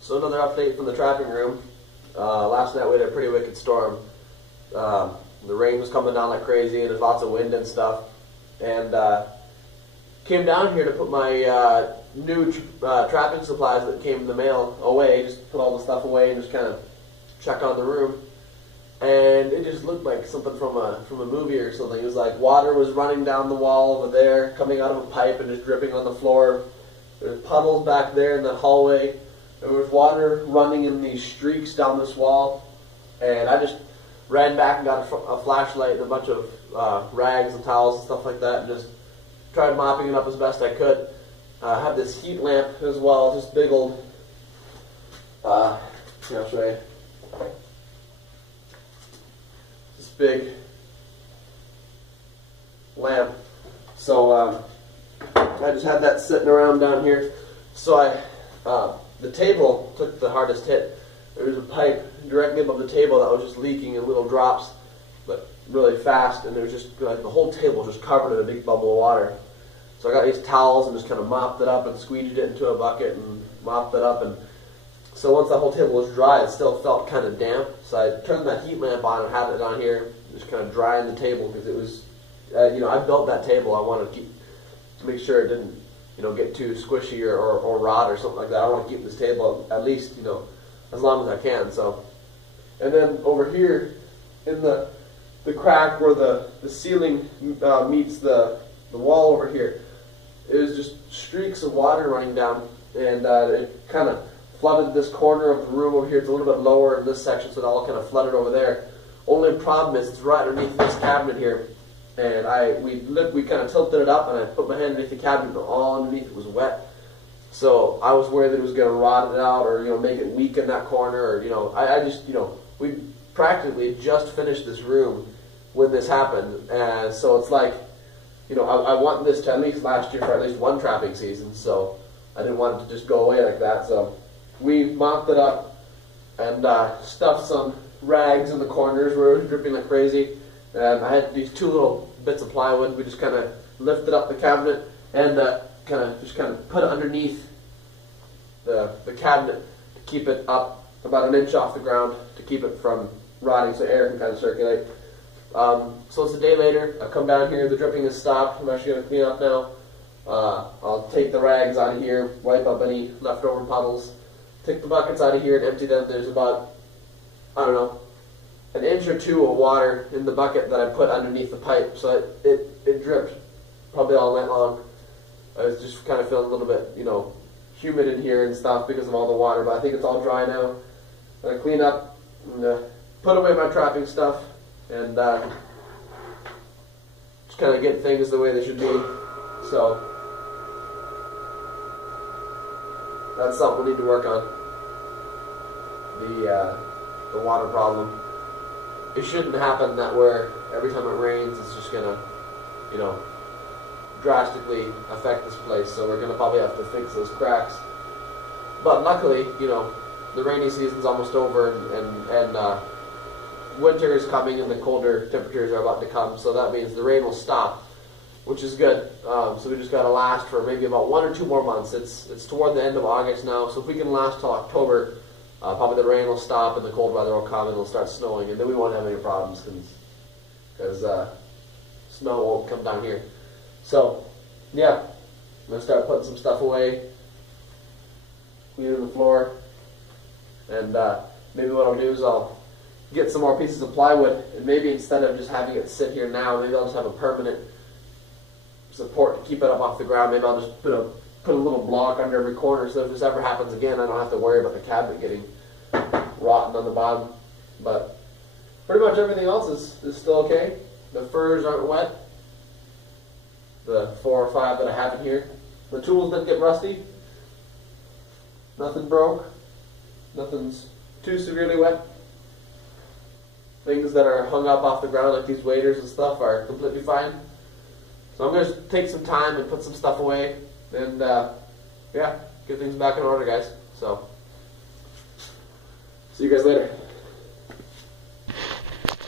So another update from the trapping room. Last night we had a pretty wicked storm. The rain was coming down like crazy and there's lots of wind and stuff. And came down here to put my new trapping supplies that came in the mail away. Just put all the stuff away and just kind of check on the room. And it just looked like something from a movie or something. It was like water was running down the wall over there, coming out of a pipe and just dripping on the floor. There's puddles back there in the hallway. There was water running in these streaks down this wall, and I just ran back and got a flashlight and a bunch of rags and towels and stuff like that, and just tried mopping it up as best I could. I have this heat lamp as well, just big old, I'll show you. This big lamp. So I just had that sitting around down here. So the table took the hardest hit. There was a pipe directly above the table that was just leaking in little drops, but really fast, and it was just like the whole table was just covered in a big bubble of water. So I got these towels and just kind of mopped it up and squeeged it into a bucket and mopped it up. And so once the whole table was dry, it still felt kind of damp. So I turned that heat lamp on and had it on here, just kind of drying the table, because it was, I built that table. I wanted to make sure it didn't, get too squishy or rot or something like that. I want to keep this table at least, as long as I can. So, and then over here in the crack where the ceiling meets the wall over here, it was just streaks of water running down, and it kind of flooded this corner of the room over here. It's a little bit lower in this section, so it all kind of flooded over there. Only problem is it's right underneath this cabinet here. And we kind of tilted it up, and I put my hand underneath the cabinet, and all underneath it was wet. So I was worried that it was going to rot it out, or make it weak in that corner, or I just we practically just finished this room when this happened, and so it's like I want this to at least last year for at least one trapping season. So I didn't want it to just go away like that. So we mopped it up and stuffed some rags in the corners where it was dripping like crazy. And I had these two little bits of plywood. We just kind of lifted up the cabinet and kind of put it underneath the cabinet to keep it up about an inch off the ground to keep it from rotting, so air can kind of circulate. So it's a day later. I come down here. The dripping has stopped. I'm actually going to clean up now. I'll take the rags out of here, wipe up any leftover puddles, take the buckets out of here and empty them. There's about, I don't know, an inch or two of water in the bucket that I put underneath the pipe, so it dripped probably all night long. I was just kind of feeling a little bit, humid in here and stuff because of all the water, but I think it's all dry now. I'm going to clean up and put away my trapping stuff and just kind of get things the way they should be. So that's something we need to work on, the water problem. It shouldn't happen that where every time it rains it's just going to, drastically affect this place. So we're going to probably have to fix those cracks. But luckily, the rainy season's almost over and winter is coming and the colder temperatures are about to come. So that means the rain will stop, which is good. So we just got to last for maybe about 1 or 2 more months. It's toward the end of August now. So if we can last till October, probably the rain will stop and the cold weather will come and it'll start snowing, and then we won't have any problems because snow won't come down here. So, yeah, I'm going to start putting some stuff away, cleaning the floor, and maybe what I'll do is I'll get some more pieces of plywood, and maybe instead of just having it sit here now, maybe I'll just have a permanent support to keep it up off the ground. Maybe I'll just put a little block under every corner, so if this ever happens again, I don't have to worry about the cabinet getting rotten on the bottom. But pretty much everything else is still okay. The furs aren't wet, the 4 or 5 that I have in here. The tools didn't get rusty. Nothing broke. Nothing's too severely wet. Things that are hung up off the ground like these waders and stuff are completely fine. So I'm going to take some time and put some stuff away and yeah, get things back in order, guys. So see you guys later.